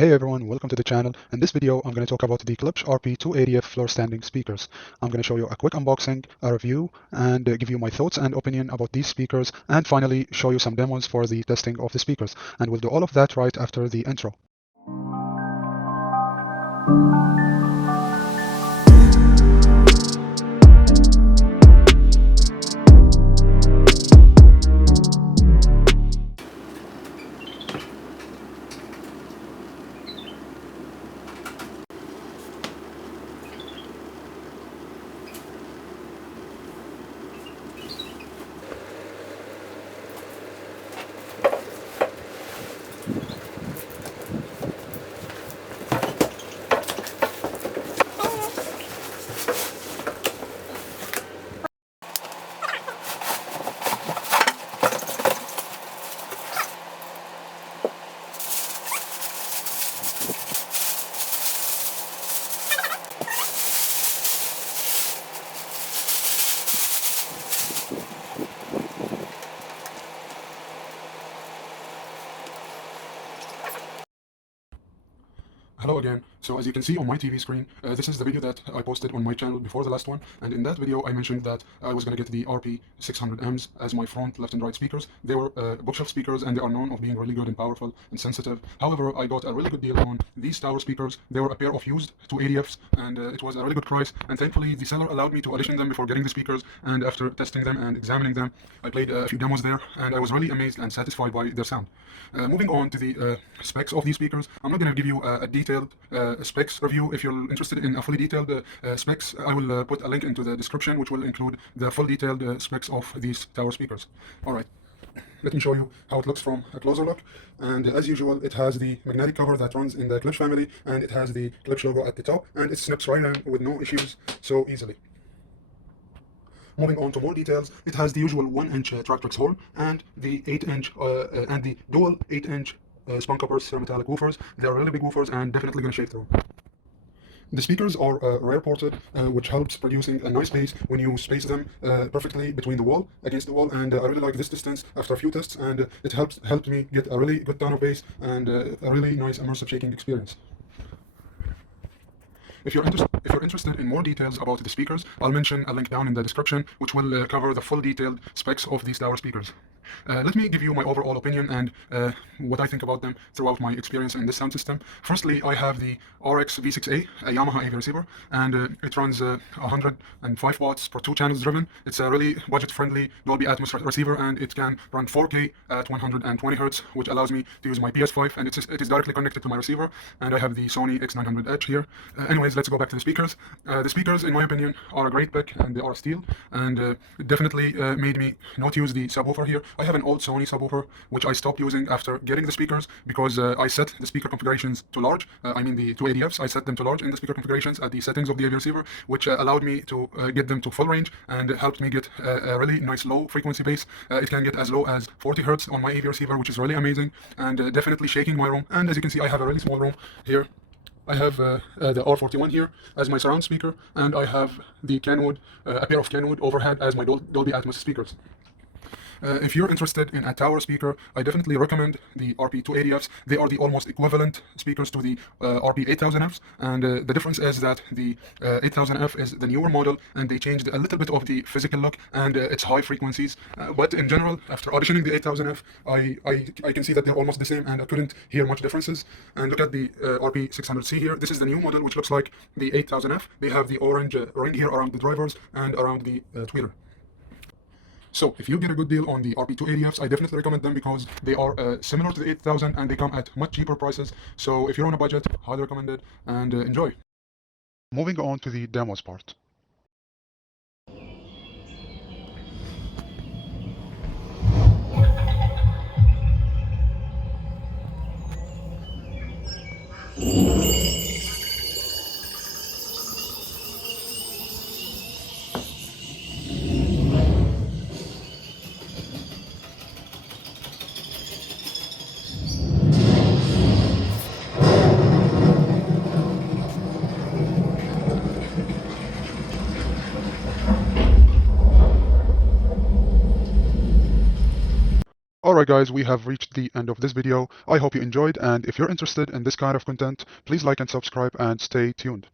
Hey everyone, welcome to the channel. In this video, I'm going to talk about the Klipsch RP-280f Floor standing speakers. I'm going to show you a quick unboxing, a review, and give you my thoughts and opinion about these speakers, and finally show you some demos for the testing of the speakers. And we'll do all of that right after the intro. Hello again. So as you can see on my TV screen, this is the video that I posted on my channel before the last one, and in that video I mentioned that I was going to get the RP600Ms as my front, left and right speakers. They were bookshelf speakers and they are known of being really good and powerful and sensitive. However, I got a really good deal on these tower speakers. They were a pair of used 280Fs and it was a really good price, and thankfully the seller allowed me to audition them before getting the speakers, and after testing them and examining them, I played a few demos there and I was really amazed and satisfied by their sound. Moving on to the specs of these speakers, I'm not going to give you a detailed specs review. If you're interested in a fully detailed specs, I will put a link into the description which will include the full detailed specs of these tower speakers. Alright, let me show you how it looks from a closer look. And as usual, it has the magnetic cover that runs in the Klipsch family, and it has the Klipsch logo at the top, and it snips right in with no issues so easily. Moving on to more details, it has the usual 1-inch Tractrix hole and the 8-inch and the dual 8-inch spun copper metallic woofers. They are really big woofers and definitely going to shake through. The speakers are rear ported, which helps producing a nice bass when you space them perfectly between the wall, against the wall, and I really like this distance after a few tests, and it helped me get a really good tone of bass and a really nice immersive shaking experience. If you're interested in more details about the speakers, I'll mention a link down in the description which will cover the full detailed specs of these tower speakers. Let me give you my overall opinion and what I think about them throughout my experience in this sound system. Firstly, I have the RX-V6A, a Yamaha AV receiver, and it runs 105 watts per 2 channels driven. It's a really budget-friendly Dolby Atmos receiver, and it can run 4K at 120 Hz, which allows me to use my PS5, and it is directly connected to my receiver. And I have the Sony X900H here. Anyways, let's go back to the speakers. The speakers, in my opinion, are a great pick, and they are steel, and it definitely made me not use the subwoofer here. I have an old Sony subwoofer which I stopped using after getting the speakers because I set the speaker configurations to large. I mean the 280Fs, I set them to large in the speaker configurations at the settings of the AV receiver, which allowed me to get them to full range and helped me get a really nice low frequency bass. It can get as low as 40 Hz on my AV receiver, which is really amazing and definitely shaking my room. And as you can see, I have a really small room here. I have the R41 here as my surround speaker, and I have the Kenwood, a pair of Kenwood overhead as my Dolby Atmos speakers. If you're interested in a tower speaker, I definitely recommend the RP-280Fs. They are the almost equivalent speakers to the RP-8000Fs, and the difference is that the 8000F is the newer model, and they changed a little bit of the physical look and its high frequencies. But in general, after auditioning the 8000F, I can see that they're almost the same, and I couldn't hear much differences. And look at the RP600C here. This is the new model, which looks like the 8000F. They have the orange ring here around the drivers and around the tweeter. So if you get a good deal on the RP-280Fs, I definitely recommend them because they are similar to the 8000 and they come at much cheaper prices. So if you're on a budget, highly recommended, and enjoy. Moving on to the demos part. Alright guys, we have reached the end of this video. I hope you enjoyed, and if you're interested in this kind of content, please like and subscribe and stay tuned.